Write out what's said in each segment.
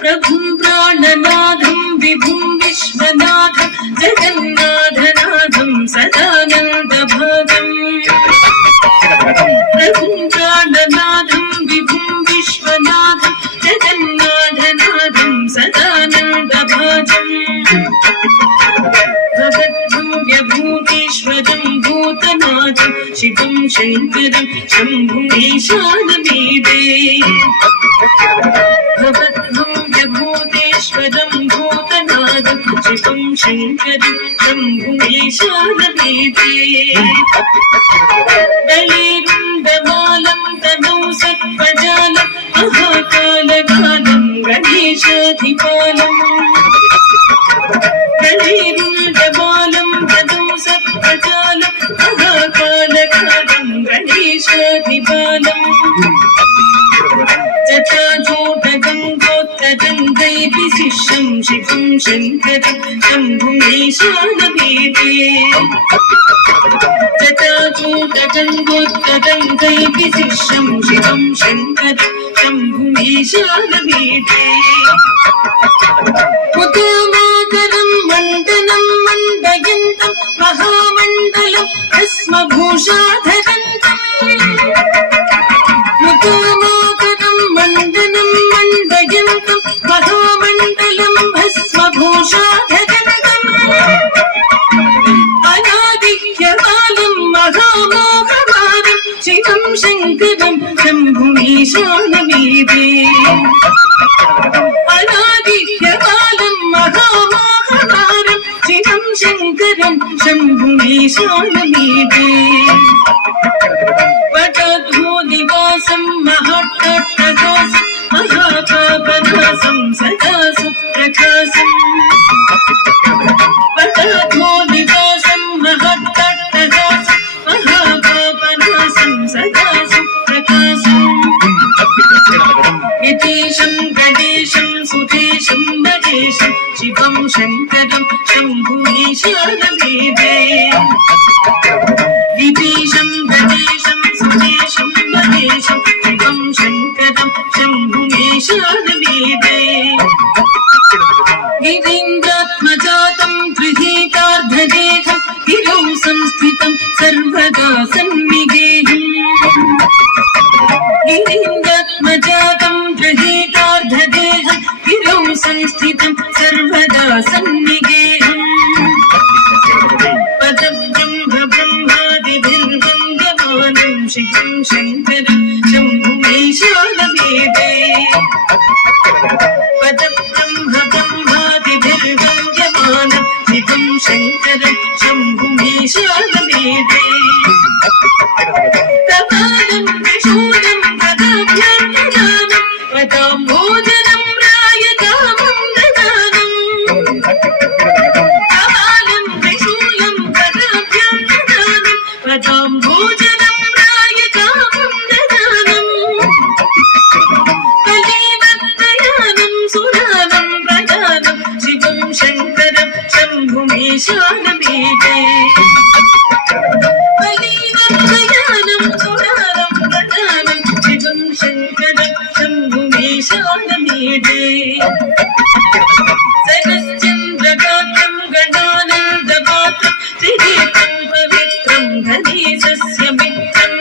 प्रभुं प्राणनाथं विभुं विश्वनाथं जगन्नाथनाथं सदानन्दभागं प्रभुं प्राणनाथं विभुं विश्वनाथं जगन्नाथनाथं सदानन्दभाजं भगद्भव्यभूतेश्वरं भूतनाथं शिवं शङ्करं शम्भुमीशानमीडे भगद्भव्यभूतेश्वरं भूतनाथं शिवं शङ्करं शम्भुमीशानमीडे गलेरुण्डमालं तनौ सर्पजालं महाकालकालं गणेशाधिपालम् गलेरुण्डमालं तनौ सर्पजालं महाकालकालं गणेशाधिपालम् जटाजूटगङ्गोत्तरङ्गैर्विशिष्यं शिवं शङ्करं शम्भुमीशानभीते जटाजूटगङ्गोत्तरङ्गैर्विशिष्यं शिवं शङ्करं शम्भुमीशानभीते उदामाकरं मण्डनं मण्डयन्तं महामण्डलं भस्मभूषाधरन्तम् मुदामाकरं मण्डनं मण्डयन्तं महामण्डलं भस्मभूषाधरन्तम् अनादिह्यकालं महामोहवादं शिवं शङ्करं शम्भुमीशानमीडे अनादिह्यकालं महामोहवादं शिवं शङ्करं शम्भुमीशानमीडे वटधूनिवासं महाट्टट्टहासं महापापनासं सदा सुप्रकाशम् वटधूनिवासं महाट्टट्टहासं महापापनासं सदा सुप्रकाशम् यतीशं गणेशं सुधेशं नरेशं शिवं शङ्करं शम्भुमीशानभीते विभीषं गणेशं सुरेशं नरेशं शिवं शङ्करं शम्भुमीशानभीते गिरीन्द्रात्मजातं गृहीतार्धदेहं गिरौ संस्थितं सर्वदा सन्निगेहम् गिरीन्द्रात्मजातं गृहीतार्धदेहं गिरौ संस्थितं सर्वदा सन्निगेहम् पदब्रह्मब्रह्मादिभिर्वन्द्यमानं शिवं शङ्करं शम्भुमीशानभीते पदब्रह्मब्रह्मादिभिर्वन्द्यमानं शिवं शङ्करं शम्भुमीशानभीते कपालं त्रिशूलं गदाभ्यर्ददानं पदाम्भोजनं रायकामं ददानं कपालं त्रिशूलं गदाभ्यर्ददानं पदाम्भोजनं रायकामं ददानं कलीवर्तयानं सुरानं प्रदानं शिवं शङ्करं शम्भुमीशानभीते कलीवर्तयानं सुरानं प्रदानं शिवं शङ्करं शम्भुमीशानभीते सरश्चन्द्रगात्रं गणानन्दपात्रं त्रिदीपं पवित्रं धनेशस्य मित्रम्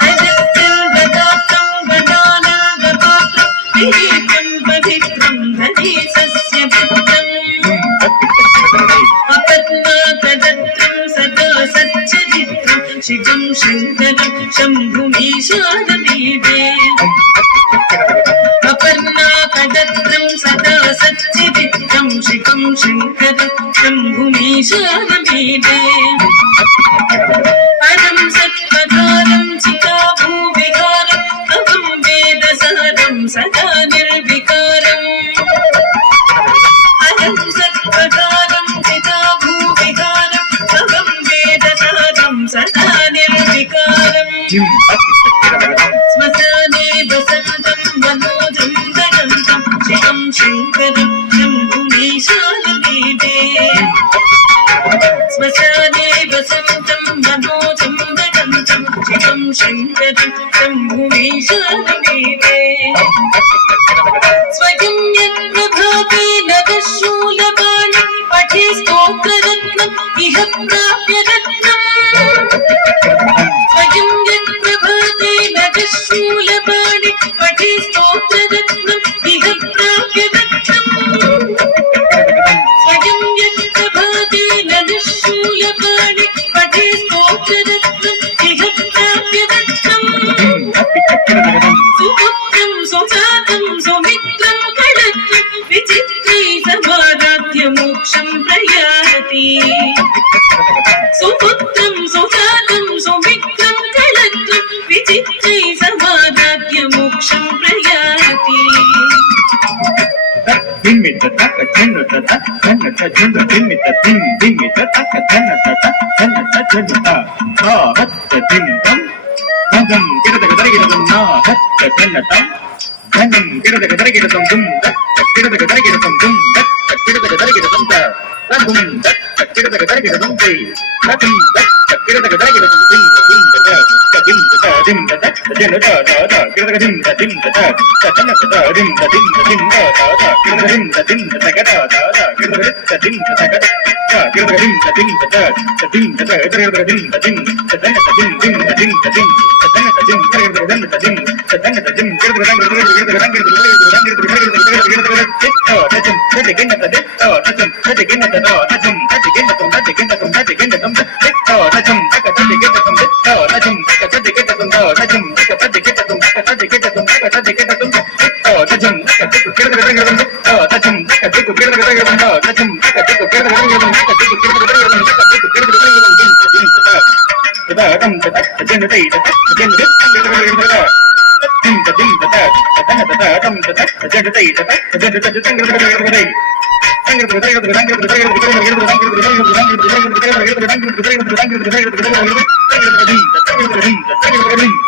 सरश्चन्द्रगात्रं गणानन्दपात्रं त्रिदीपं पवित्रं धनेशस्य मित्रम् अपद्माकदत्रं सदा सच्चरित्रं शिवं शङ्करं शम्भुमीशानभीते अपर्णाकदत्रं सदा सच्चरित्रं शिवं शङ्करं शम्भुमीशानमीडे परं सत्पदारं चिताभूविहारं तवं वेदसारं सदा निर्विकारम् परं सत्पदारं चिताभूविहारं तवं वेदसारं सदा निर्विकारम् श्मशाने वसन्तं मनोजं दरन्तं शिवं शङ्करं शम्भुमीशानमीडे श्मशाने वसन्तं मनोजं दरन्तं शिवं शङ्करं शम्भुमीशानमीडे स्वयं यत्प्रभाते नवशूलपाणि पठे स्तोत्ररत्नम् इह प्राप्य रत्नम् स्वयं यत्प्रभाते नवशूलपाणि पठे स्तोत्ररत्नम् इह प्राप्य रत्नम् स्वयं यत्प्रभाते नवशूलपाणि पठे स्तोत्ररत्नम् इह प्राप्य रत्नम् सुपुत्रं सुजातं सुमित्रं कळत्रं विचित्रै समाराध्य मोक्षं प्रयाति सुपुत्रं सुजातं सुमित्रं कळत्रं विचित्रै समाराध्य मोक्षं प्रयाति धिम्मित तक झन्नत तक झन्नत झन्नत धिम्मित धिम धिम्मित तक झन्नत तक झन्नत झन्नत भक्त धिम्मं धं किरदक दरगिरदं ना भक्त झन्नतं धनं किरदक दरगिरदं दुं दत्त किरदक दरगिरदं दुं दत्त किरदक दरगिरदं द तदुं दत्त किरदक दरगिरदं दै तदुं दत्त किरदक दरगिरदं दिं दिं द तदिं द दिं द दत्त जन द द किरदक दिं द दिं द द तदन द दिं द दिं द दिं द द किरदक दिं द दिं द तक द द किरदक द दिं द तक द किरदक दिं द दिं द दिं द किरदक दिं द दिं तदन द दिं दिं द दिं द दिं तदन द दिं किरदक दिं द दिं तदन द दिं किरदक दिं द